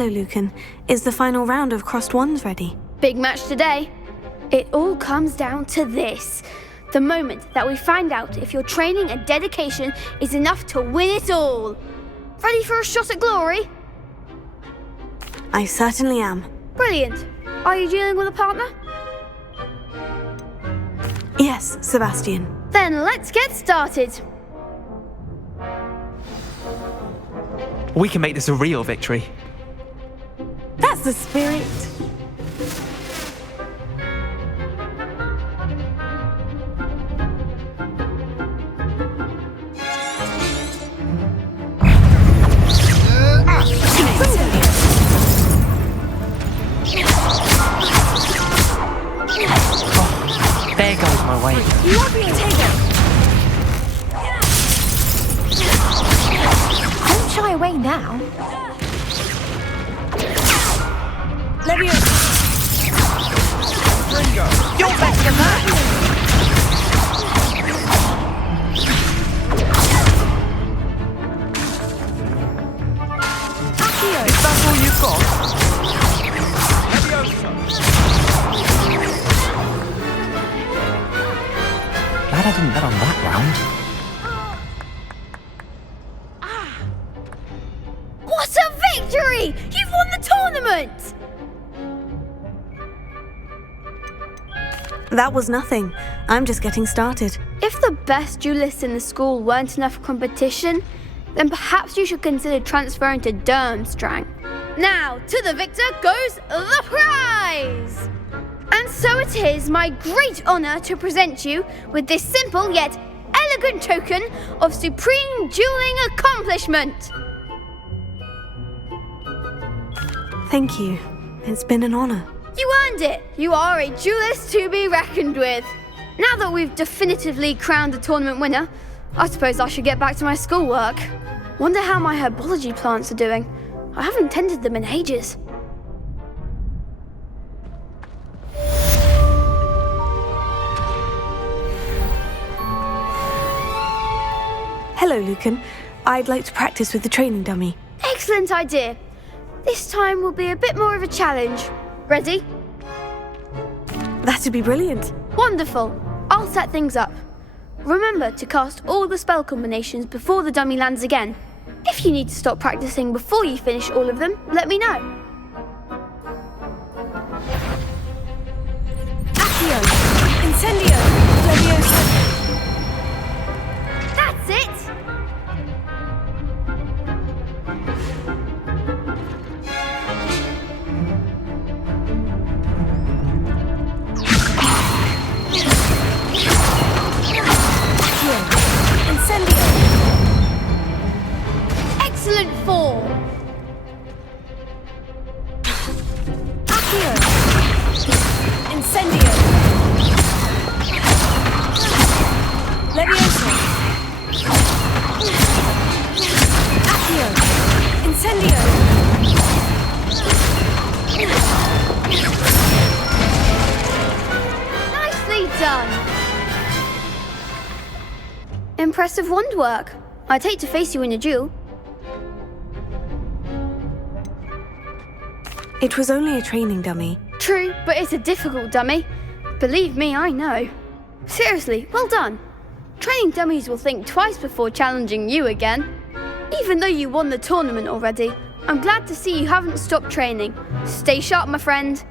Hello, Lucan. Is the final round of crossed wands ready? Big match today. It all comes down to this. The moment that we find out if your training and dedication is enough to win it all. Ready for a shot at glory? I certainly am. Brilliant. Are you dealing with a partner? Yes, Sebastian. Then let's get started. We can make this a real victory. That's the spirit. There goes my weight. Don't shy away now. You're better than that! Is that all you've got? Glad I didn't bet on that round. What a victory! You've won the tournament! That was nothing. I'm just getting started. If the best duelists in the school weren't enough for competition, then perhaps you should consider transferring to Durmstrang. Now, to the victor goes the prize! And so it is my great honour to present you with this simple yet elegant token of supreme dueling accomplishment. Thank you. It's been an honour. You earned it! You are a duelist to be reckoned with. Now that we've definitively crowned the tournament winner, I suppose I should get back to my schoolwork. Wonder how my herbology plants are doing. I haven't tended them in ages. Hello, Lucan. I'd like to practice with the training dummy. Excellent idea. This time will be a bit more of a challenge. Ready? That'd be brilliant. Wonderful. I'll set things up. Remember to cast all the spell combinations before the dummy lands again. If you need to stop practicing before you finish all of them, let me know. Accio! Incendio! Leviosa! That's it! Excellent form! Accio! Incendio! Leviosa! Accio! Incendio! Nicely done! Impressive wand work. I'd hate to face you in a duel. It was only a training dummy. True, but it's a difficult dummy. Believe me, I know. Seriously, well done. Training dummies will think twice before challenging you again. Even though you won the tournament already, I'm glad to see you haven't stopped training. Stay sharp, my friend.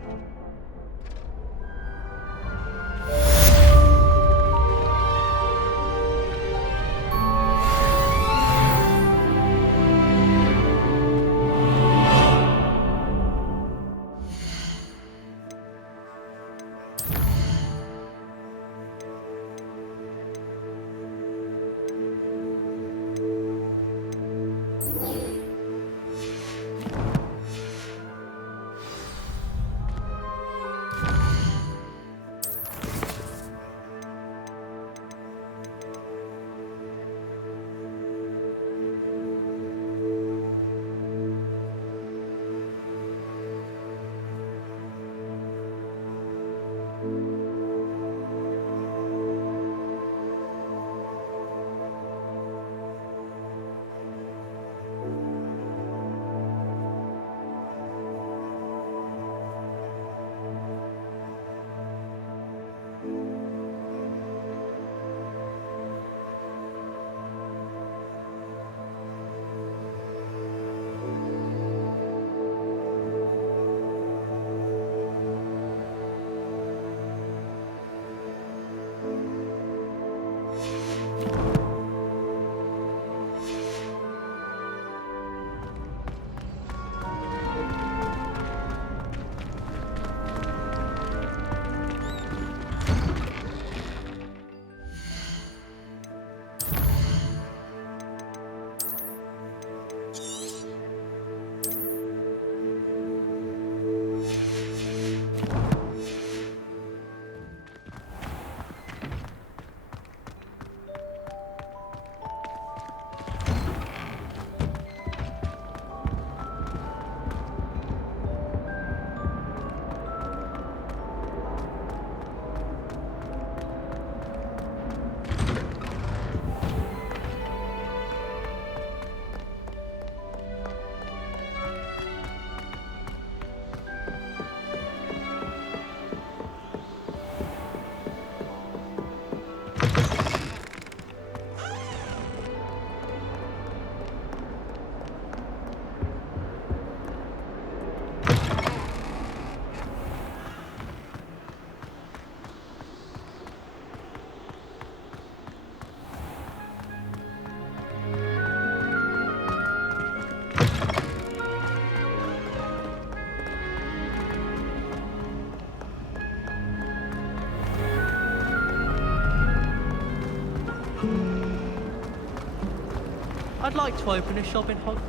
I'd like to open a shop in Hogwarts.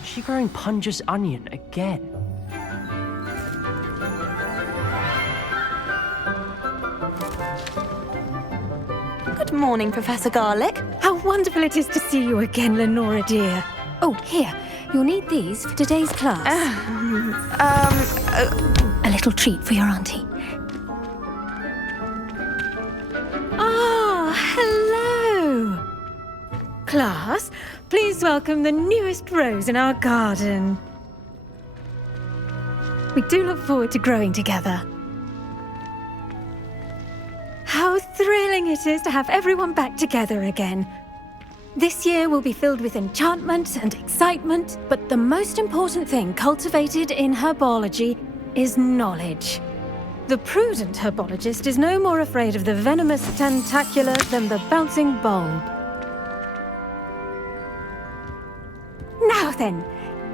Is she growing Punja's onion again? Good morning, Professor Garlick. How wonderful it is to see you again, Lenora dear. Oh, here. You'll need these for today's class. A little treat for your auntie. Ah, hello. Class, please welcome the newest rose in our garden. We do look forward to growing together. How thrilling it is to have everyone back together again. This year will be filled with enchantment and excitement, but the most important thing cultivated in herbology is knowledge. The prudent herbologist is no more afraid of the venomous tentacula than the bouncing bulb. Now then,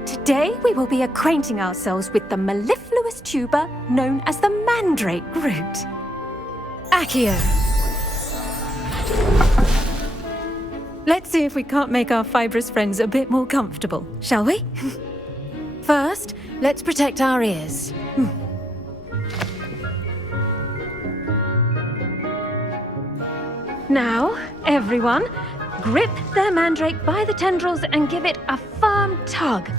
today we will be acquainting ourselves with the mellifluous tuber known as the mandrake root. Accio. Let's see if we can't make our fibrous friends a bit more comfortable, shall we? First, let's protect our ears. Now, everyone, grip their mandrake by the tendrils and give it a firm tug.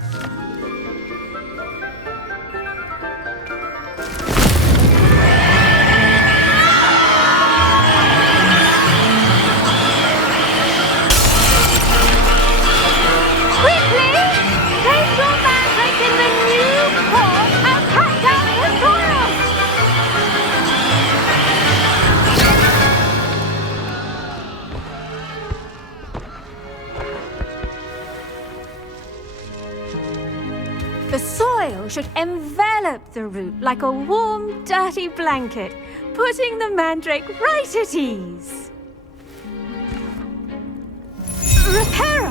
The soil should envelop the root like a warm, dirty blanket, putting the mandrake right at ease. Reparo!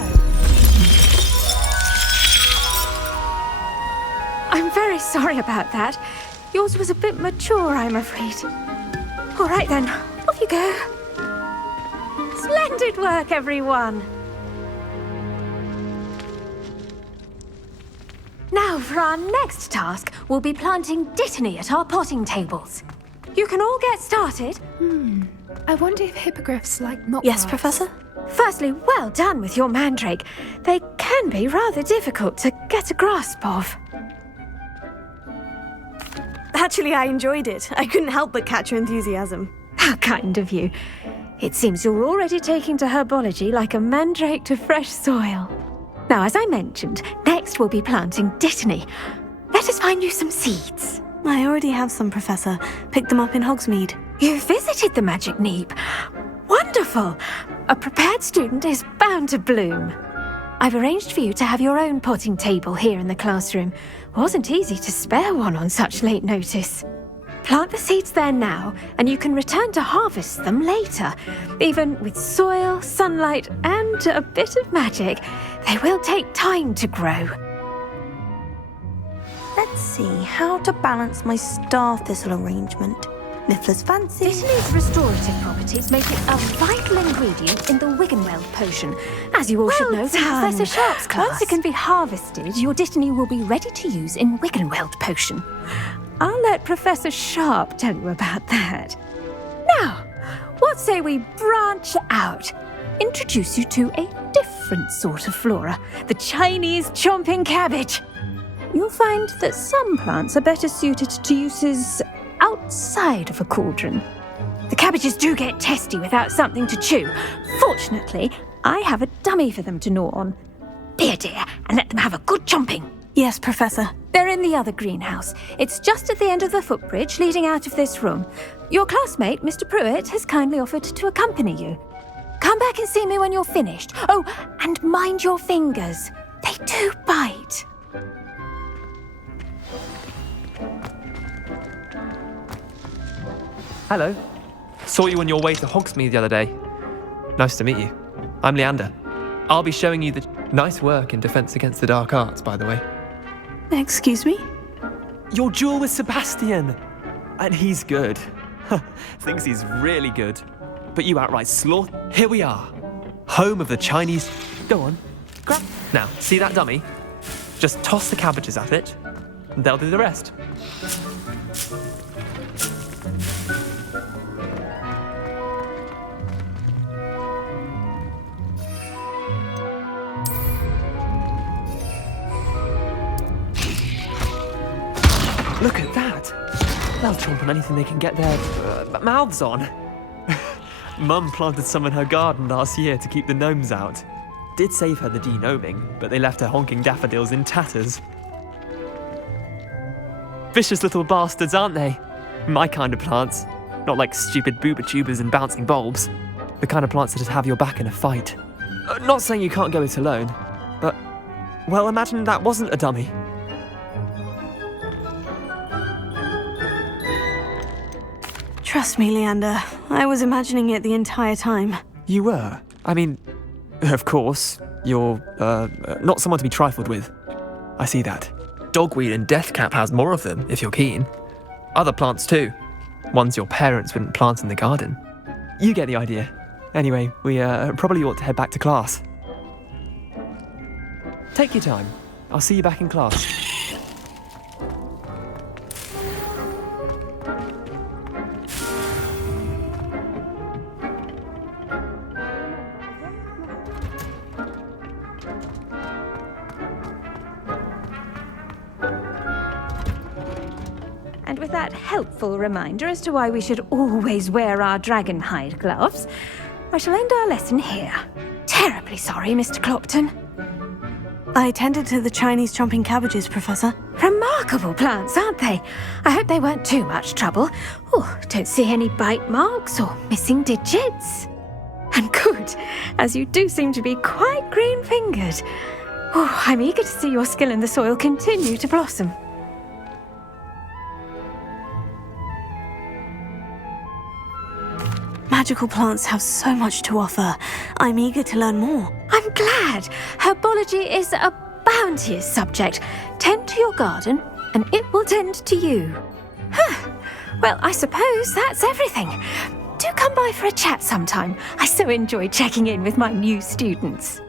I'm very sorry about that. Yours was a bit mature, I'm afraid. All right then, off you go. Splendid work, everyone. Now, for our next task, we'll be planting dittany at our potting tables. You can all get started. I wonder if hippogriffs like mock Yes, grass. Professor? Firstly, well done with your mandrake. They can be rather difficult to get a grasp of. Actually, I enjoyed it. I couldn't help but catch your enthusiasm. How kind of you. It seems you're already taking to herbology like a mandrake to fresh soil. Now, as I mentioned, next we'll be planting dittany. Let us find you some seeds. I already have some, Professor. Picked them up in Hogsmeade. You visited the Magic Neep. Wonderful! A prepared student is bound to bloom. I've arranged for you to have your own potting table here in the classroom. Wasn't easy to spare one on such late notice. Plant the seeds there now, and you can return to harvest them later. Even with soil, sunlight, and a bit of magic, they will take time to grow. Let's see how to balance my star thistle arrangement. Miffler's fancy. Dittany's restorative properties make it a vital ingredient in the Wiggenweld potion. As you all should know from done. Professor Sharp's class. Once Once it can be harvested, your Dittany will be ready to use in Wiggenweld potion. I'll let Professor Sharp tell you about that. Now, what say we branch out? Introduce you to a different sort of flora, the Chinese chomping cabbage. You'll find that some plants are better suited to uses outside of a cauldron. The cabbages do get testy without something to chew. Fortunately, I have a dummy for them to gnaw on. Be a dear and let them have a good chomping. Yes, Professor. They're in the other greenhouse. It's just at the end of the footbridge leading out of this room. Your classmate, Mr. Pruitt, has kindly offered to accompany you. Come back and see me when you're finished. Oh, and mind your fingers. They do bite. Hello. Saw you on your way to Hogsmeade the other day. Nice to meet you. I'm Leander. I'll be showing you the nice work in Defense Against the Dark Arts, by the way. Excuse me? Your duel with Sebastian! And he's good. Thinks he's really good. But you outright slaughter. Here we are. Home of the Chinese. Go on. Grab. Now, see that dummy? Just toss the cabbages at it, and they'll do the rest. Look at that! They'll chomp on anything they can get their mouths on. Mum planted some in her garden last year to keep the gnomes out. Did save her the de-gnoming, but they left her honking daffodils in tatters. Vicious little bastards, aren't they? My kind of plants. Not like stupid booba tubers and bouncing bulbs. The kind of plants that'd have your back in a fight. Not saying you can't go it alone, but, well, imagine that wasn't a dummy. Trust me, Leander. I was imagining it the entire time. You were? I mean, of course, you're, not someone to be trifled with. I see that. Dogweed and deathcap has more of them, if you're keen. Other plants too. Ones your parents wouldn't plant in the garden. You get the idea. Anyway, we, probably ought to head back to class. Take your time. I'll see you back in class. And with that helpful reminder as to why we should always wear our dragon hide gloves, I shall end our lesson here. Terribly sorry, Mr. Clopton. I tended to the Chinese chomping cabbages, Professor. Remarkable plants, aren't they? I hope they weren't too much trouble. Oh, don't see any bite marks or missing digits. And good, as you do seem to be quite green-fingered. Oh, I'm eager to see your skill in the soil continue to blossom. Magical plants have so much to offer. I'm eager to learn more. I'm glad. Herbology is a bounteous subject. Tend to your garden, and it will tend to you. Huh. Well, I suppose that's everything. Do come by for a chat sometime. I so enjoy checking in with my new students.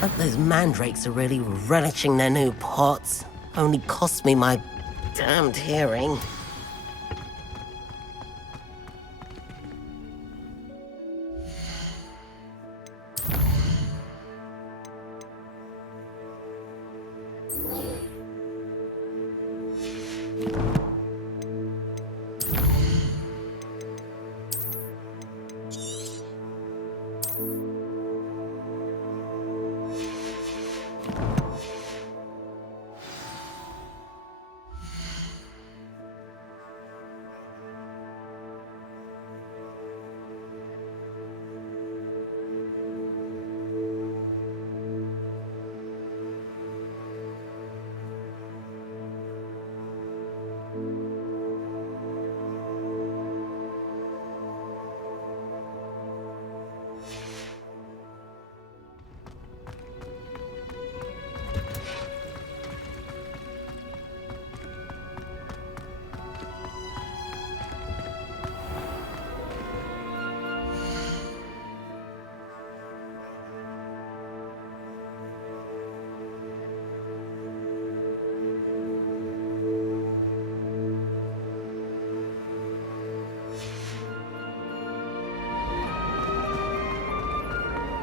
Hope those mandrakes are really relishing their new pots. Only cost me my damned hearing.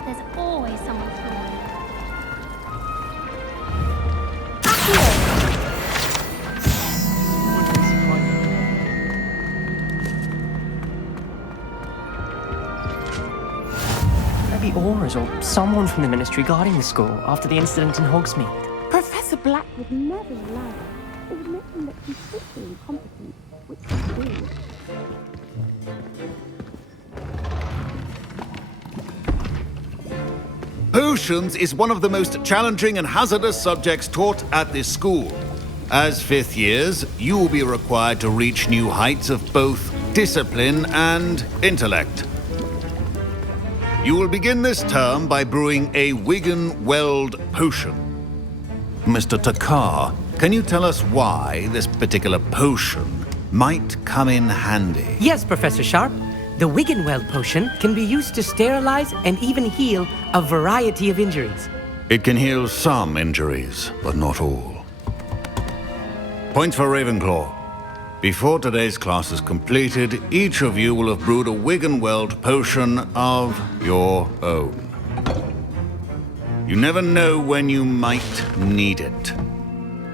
There's always someone for me. Maybe Auras or someone from the Ministry guarding the school after the incident in Hogsmeade. Professor Black would never allow it. It would make him look completely incompetent, which he do. Potions is one of the most challenging and hazardous subjects taught at this school. As fifth years, you will be required to reach new heights of both discipline and intellect. You will begin this term by brewing a Wiggenweld potion. Mr. Takar, can you tell us why this particular potion might come in handy? Yes, Professor Sharp. The Wiggenweld potion can be used to sterilize and even heal a variety of injuries. It can heal some injuries, but not all. Points for Ravenclaw. Before today's class is completed, each of you will have brewed a Wiggenweld potion of your own. You never know when you might need it.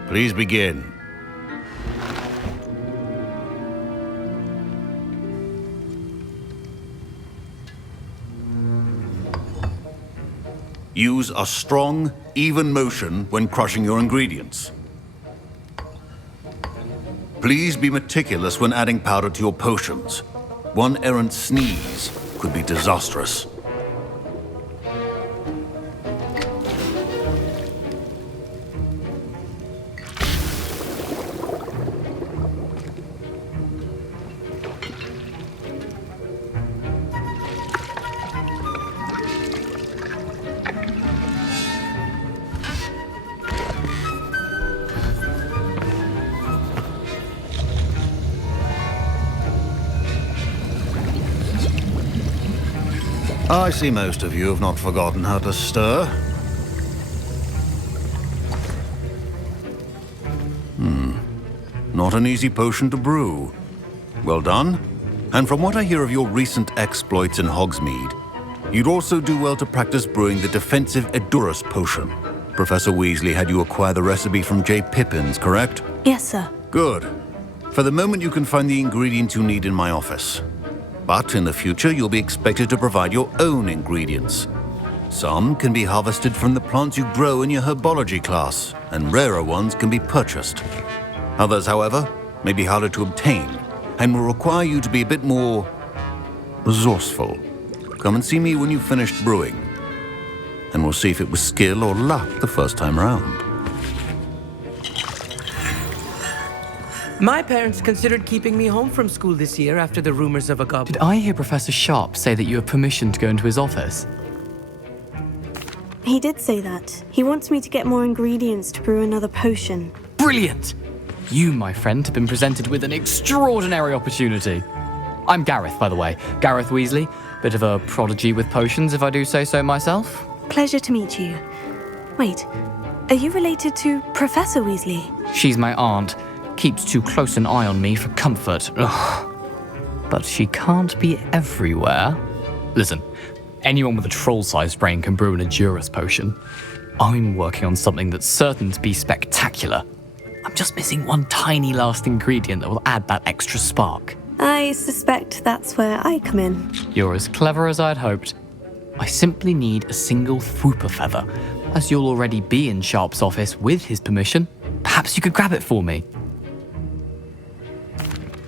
Please begin. Use a strong, even motion when crushing your ingredients. Please be meticulous when adding powder to your potions. One errant sneeze could be disastrous. I see most of you have not forgotten how to stir. Not an easy potion to brew. Well done. And from what I hear of your recent exploits in Hogsmeade, you'd also do well to practice brewing the defensive Edurus potion. Professor Weasley had you acquire the recipe from J. Pippin's, correct? Yes, sir. Good. For the moment, you can find the ingredients you need in my office. But in the future, you'll be expected to provide your own ingredients. Some can be harvested from the plants you grow in your herbology class, and rarer ones can be purchased. Others, however, may be harder to obtain, and will require you to be a bit more resourceful. Come and see me when you've finished brewing, and we'll see if it was skill or luck the first time round. My parents considered keeping me home from school this year after the rumors of a goblin. Did I hear Professor Sharp say that you have permission to go into his office? He did say that. He wants me to get more ingredients to brew another potion. Brilliant! You, my friend, have been presented with an extraordinary opportunity. I'm Gareth, by the way. Gareth Weasley. Bit of a prodigy with potions, if I do say so myself. Pleasure to meet you. Wait, are you related to Professor Weasley? She's my aunt. Keeps too close an eye on me for comfort. Ugh. But she can't be everywhere. Listen, anyone with a troll-sized brain can brew an Edurus potion. I'm working on something that's certain to be spectacular. I'm just missing one tiny last ingredient that will add that extra spark. I suspect that's where I come in. You're as clever as I'd hoped. I simply need a single Fwooper feather. As you'll already be in Sharp's office with his permission, perhaps you could grab it for me.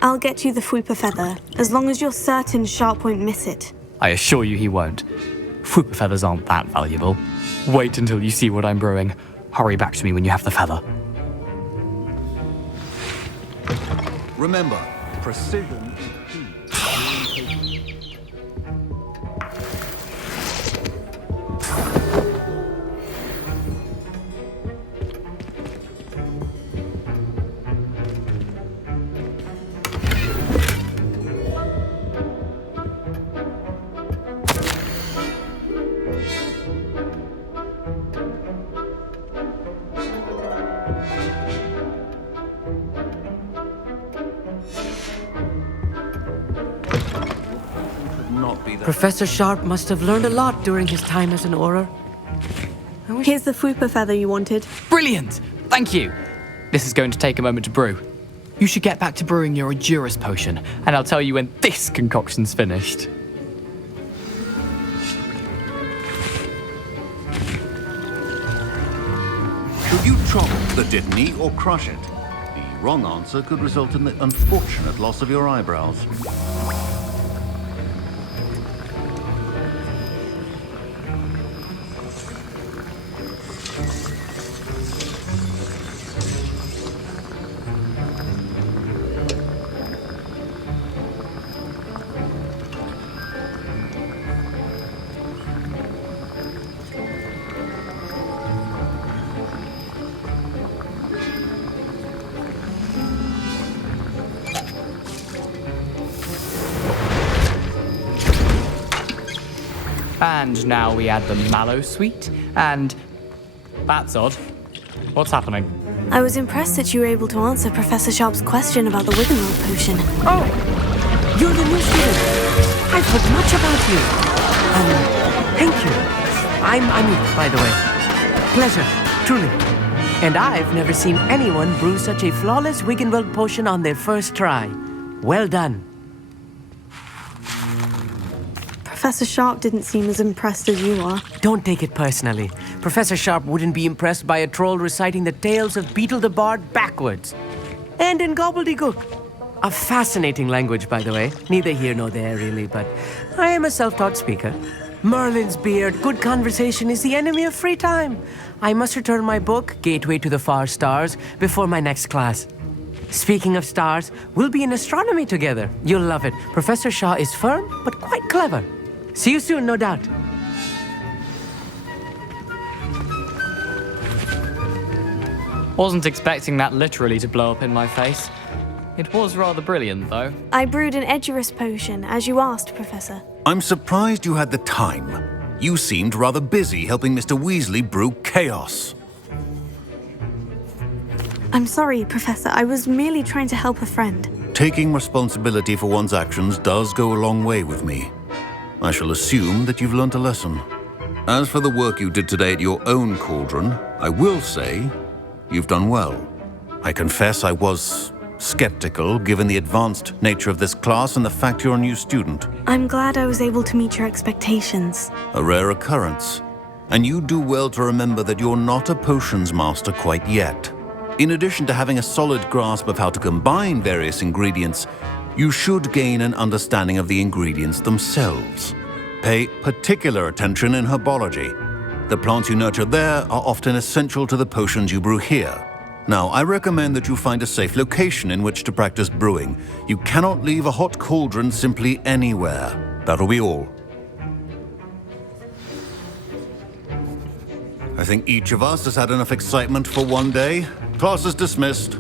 I'll get you the Fwooper feather, as long as you're certain Sharp won't miss it. I assure you he won't. Fwooper feathers aren't that valuable. Wait until you see what I'm brewing. Hurry back to me when you have the feather. Remember, precision is key. Professor Sharp must have learned a lot during his time as an Auror. Here's the Fwooper feather you wanted. Brilliant! Thank you! This is going to take a moment to brew. You should get back to brewing your Edurus potion, and I'll tell you when this concoction's finished. Should you chop the Dittany or crush it? The wrong answer could result in the unfortunate loss of your eyebrows. And now we add the mallow sweet, and that's odd. What's happening? I was impressed that you were able to answer Professor Sharp's question about the Wiggenweld potion. Oh, you're the new student. I've heard much about you. Thank you. I'm Amit, by the way. Pleasure, truly. And I've never seen anyone brew such a flawless Wiggenweld potion on their first try. Well done. Professor Sharp didn't seem as impressed as you are. Don't take it personally. Professor Sharp wouldn't be impressed by a troll reciting the tales of Beetle the Bard backwards. And in gobbledygook. A fascinating language, by the way. Neither here nor there, really, but I am a self-taught speaker. Merlin's beard, good conversation is the enemy of free time. I must return my book, Gateway to the Far Stars, before my next class. Speaking of stars, we'll be in astronomy together. You'll love it. Professor Shah is firm, but quite clever. See you soon, no doubt. Wasn't expecting that literally to blow up in my face. It was rather brilliant, though. I brewed an Edurus potion, as you asked, Professor. I'm surprised you had the time. You seemed rather busy helping Mr. Weasley brew chaos. I'm sorry, Professor. I was merely trying to help a friend. Taking responsibility for one's actions does go a long way with me. I shall assume that you've learnt a lesson. As for the work you did today at your own cauldron, I will say you've done well. I confess I was skeptical given the advanced nature of this class and the fact you're a new student. I'm glad I was able to meet your expectations. A rare occurrence. And you do well to remember that you're not a potions master quite yet. In addition to having a solid grasp of how to combine various ingredients, you should gain an understanding of the ingredients themselves. Pay particular attention in herbology. The plants you nurture there are often essential to the potions you brew here. Now, I recommend that you find a safe location in which to practice brewing. You cannot leave a hot cauldron simply anywhere. That'll be all. I think each of us has had enough excitement for one day. Class is dismissed.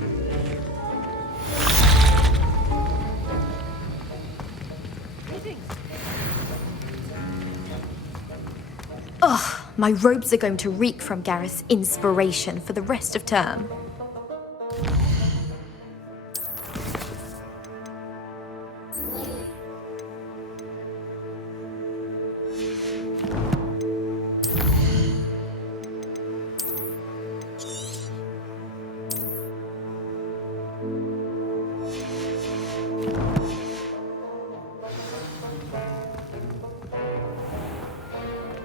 Ugh, my robes are going to reek from Gareth's inspiration for the rest of term.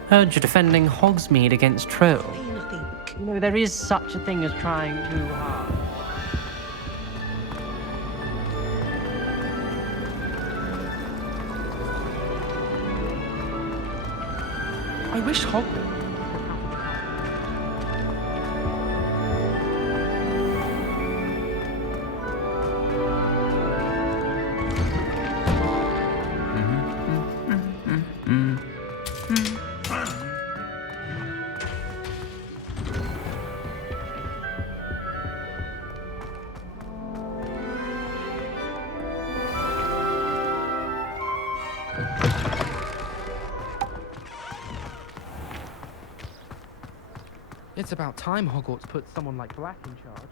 Heard you're defending Hogsmeade against trolls. You know, there is such a thing as trying too hard. I wish Hogwarts... It's about time Hogwarts put someone like Black in charge.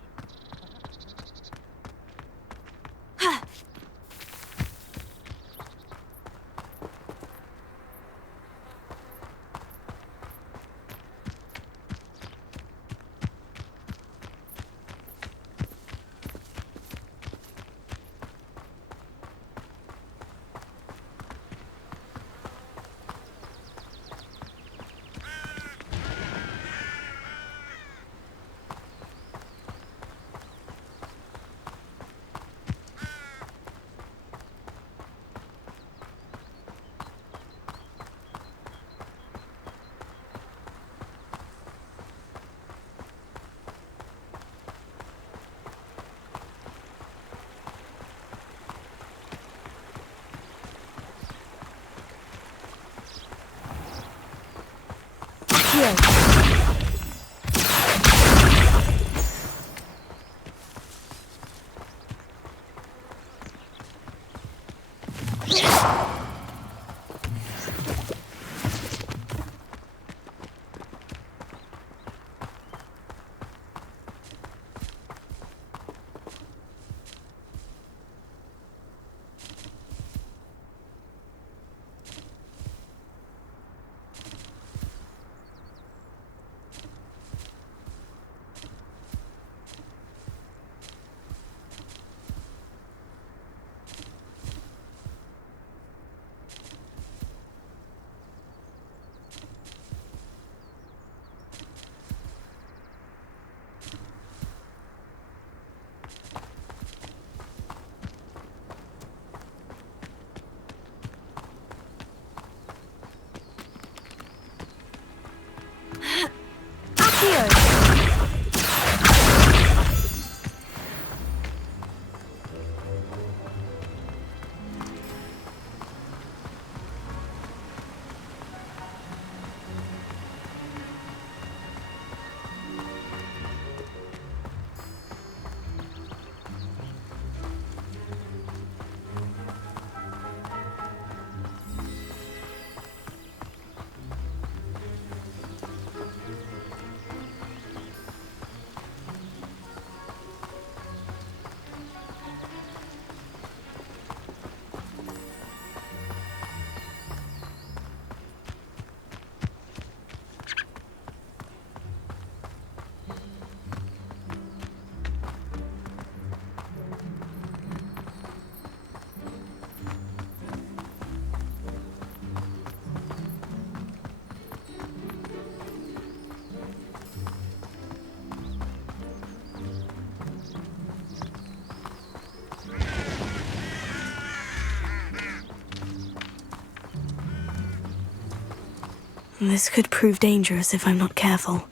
This could prove dangerous if I'm not careful.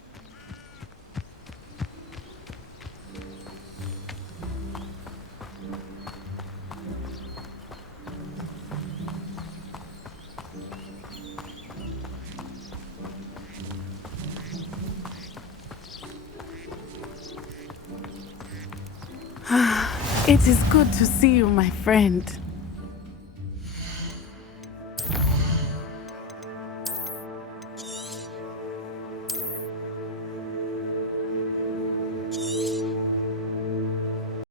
It is good to see you, my friend.